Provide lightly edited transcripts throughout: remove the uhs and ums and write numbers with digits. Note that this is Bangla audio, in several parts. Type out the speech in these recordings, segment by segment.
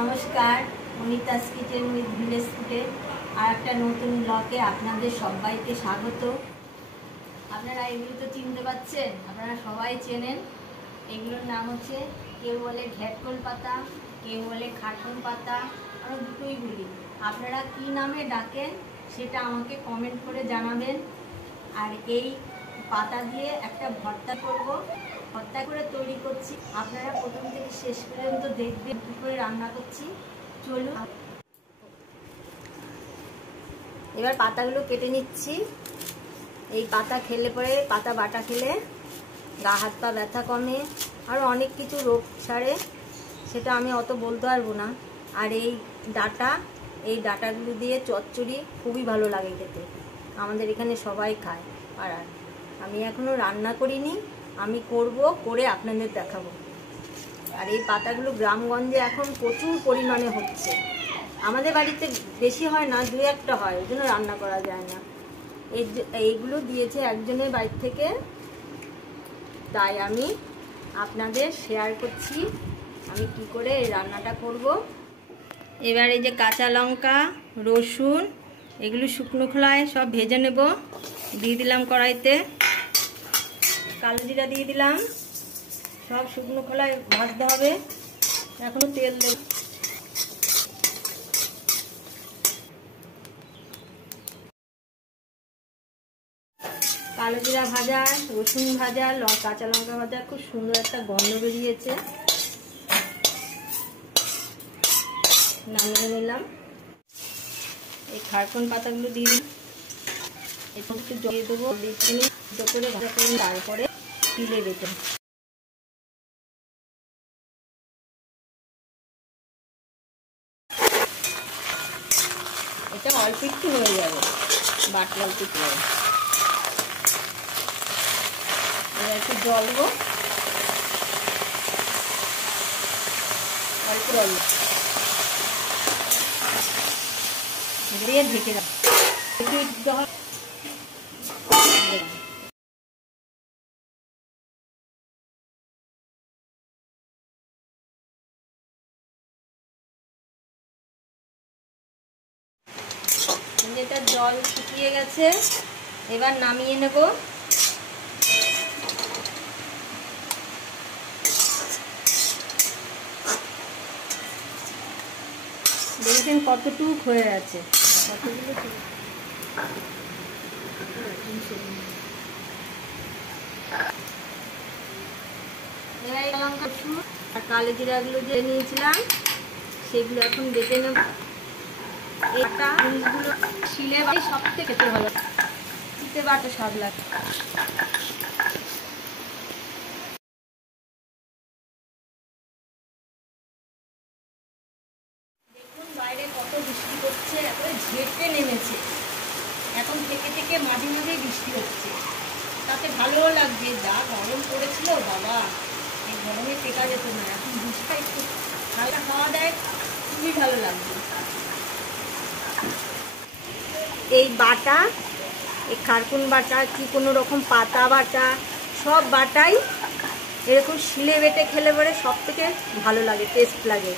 নমস্কার, অনিতাস কিচেন উইথ ভিলেজ ফুডে আর একটা নতুন ব্লগে আপনাদের সবাইকে স্বাগত। আপনারা এগুলো তো চিনতে পারছেন, আপনারা সবাই চেনেন। এগুলোর নাম হচ্ছে, কেউ বলে ঘ্যাটকল পাতা, কেউ বলে খাটন পাতা, আরও দুটোই বলি। আপনারা কি নামে ডাকেন সেটা আমাকে কমেন্ট করে জানাবেন। আর এই পাতা দিয়ে একটা ভর্তা করব, ভর্তা করে তৈরি করছি। আপনারা প্রথম থেকে শেষ পর্যন্ত দেখবেন কী করে রান্না করছি। চলুন, এবার পাতাগুলো কেটে নিচ্ছি। এই পাতা খেলে পরে, পাতা বাটা খেলে গা হাত পা ব্যথা কমে, আরও অনেক কিছু রোগ সারে, সেটা আমি অত বলতে পারবো না। আর এই ডাটাগুলো দিয়ে চচ্চড়ি খুবই ভালো লাগে খেতে, আমাদের এখানে সবাই খায়। আর আমি এখনও রান্না করিনি, আমি করে আপনাদের দেখাবো। আর এই পাতাগুলো গ্রামগঞ্জে এখন প্রচুর পরিমাণে হচ্ছে, আমাদের বাড়িতে বেশি হয় না, দু একটা হয়, ওই জন্য রান্না করা যায় না। এইগুলো দিয়েছে একজনের বাড়ি থেকে, তাই আমি আপনাদের শেয়ার করছি আমি কি করে এই রান্নাটা করব। এবার এই যে কাঁচা লঙ্কা, রসুন, এগুলো শুকনো খোলায় সব ভেজে নেব। দিয়ে দিলাম কড়াইতে, কালো জিরা দিয়ে দিলাম, সব শুকনো খোলায় ভাজতে হবে। এখনো তেল দেব, কালো জিরা ভাজা, রসুন ভাজা, কাঁচা লঙ্কা ভাজা, খুব সুন্দর একটা গন্ধ বেরিয়েছে। নামিয়ে নিলাম। এই খারকন পাতাগুলো দিয়ে দিই, এখন একটু জল দিয়ে দেবো, করে ভাজা করে তারপরে পিলে বেটে। এটা অল্প একটু হয়ে যাবে, বাটি অল্প একটু হবে। এবার একটু জল দেবো, অল্প জল দিয়ে ঢেকে রাখবো। যেটা জল শুকিয়ে গেছে, এবার নামিয়ে নেব। দেখেছেন কতটুক হয়ে আছে, কতগুলো লঙ্কা আর কালো জিরাগুলো যে নিয়েছিলাম সেগুলো এখন বেটে নেব। এটা জিনিসগুলো শিলে বাড়ি সব থেকে খেতে ভালো, খেতে বাটে স্বাদ লাগে। দেখুন বাইরে কত বৃষ্টি করছে, একবারে ঝেঁপে নেমেছে। এখন থেকে থেকে মাঝে মাঝেই বৃষ্টি হচ্ছে, তাতে ভালোও লাগছে। যা গরম পড়েছিল বাবা, এই গরমে টেকা যেত না। এখন বৃষ্টিটা একটু হালকা খাওয়া দেয়, খুবই ভালো লাগবে। এই বাটা, এই খারকুন বাটা কি কোনো রকম পাতা বাটা, সব বাটাই এরকম শিলে বেটে খেলে পরে সব থেকে ভালো লাগে, টেস্ট লাগে।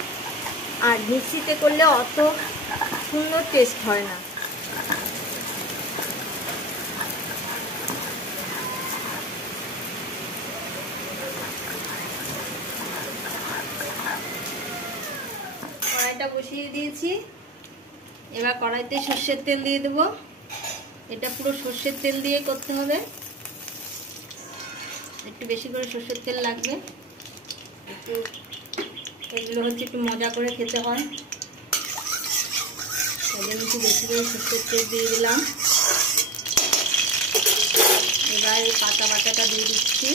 আর মিক্সিতে করলে অত সুন্দর টেস্ট হয় না। কড়াইটা বসিয়ে দিয়েছি, এবার কড়াইতে সর্ষের তেল দিয়ে দেবো। এটা পুরো সর্ষের তেল দিয়ে করতে হবে, একটু বেশি করে সর্ষের তেল লাগবে। একটু এগুলো হচ্ছে একটু মজা করে খেতে হয়, সেই জন্য একটু বেশি করে সর্ষের তেল দিয়ে দিলাম। এবার এই পাতা বাটাটা দিয়ে দিচ্ছি।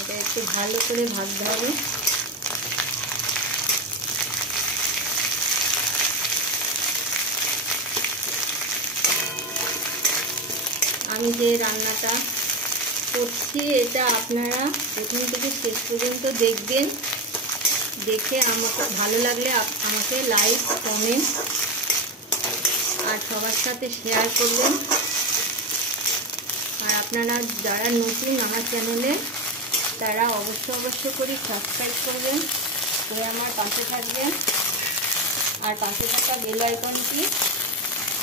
এটা একটু ভালো করে ভাজতে হবে। আমি যে রান্নাটা করছি এটা আপনারা প্রথম থেকে শেষ পর্যন্ত দেখবেন, দেখে আমাকে ভালো লাগলে আমাকে লাইক, কমেন্ট আর সবার সাথে শেয়ার করবেন। আর আপনারা যারা নতুন আমার চ্যানেলে তারা অবশ্য করে সাবস্ক্রাইব করবেন, করে আমার পাশে থাকবেন, আর পাশে থাকা বেল আইকনটি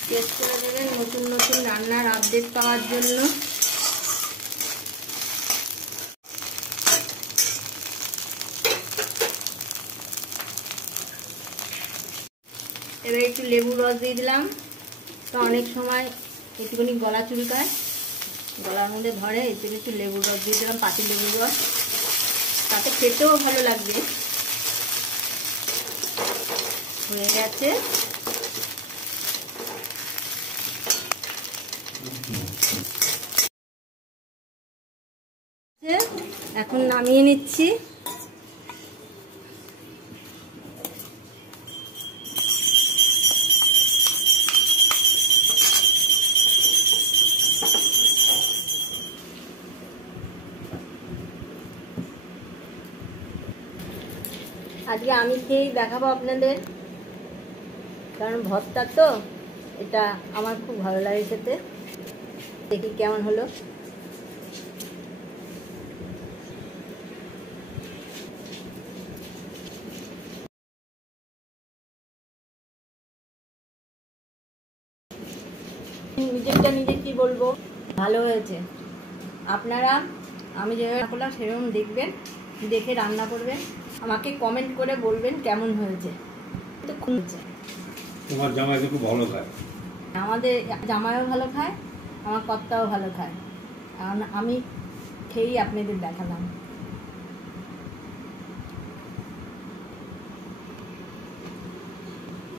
প্রেস করে দেবেন নতুন নতুন রান্নার আপডেট পাওয়ার জন্য। এবার একটু লেবুর রস দিয়ে দিলাম, তো অনেক সময় একটুখানি গলা চুলকায়, গলার মধ্যে ধরে, একটু একটু লেবুর রস দিয়ে দিলাম, পাতি লেবুর রস, তাতে খেতেও ভালো লাগবে। হয়ে গেছে। এখন নামিয়ে নিচ্ছি। আজকে আমি খেয়েই দেখাবো আপনাদের, কারণ ভর্তা তো এটা আমার খুব ভালো লাগে খেতে। দেখি কেমন হলো। নিজেরটা নিজে কি বলবো, ভালো হয়েছে। আপনারা আমি যেভাবে করলাম সেরকম দেখবেন, দেখে রান্না করবেন, আমাকে কমেন্ট করে বলবেন কেমন হয়েছে। তো তোমার জামাই খুব ভালো খায়, আমাদের জামাইও ভালো খায়, আমার কর্তাও ভালো খায়, আমি খেয়েই আপনাদের দেখালাম।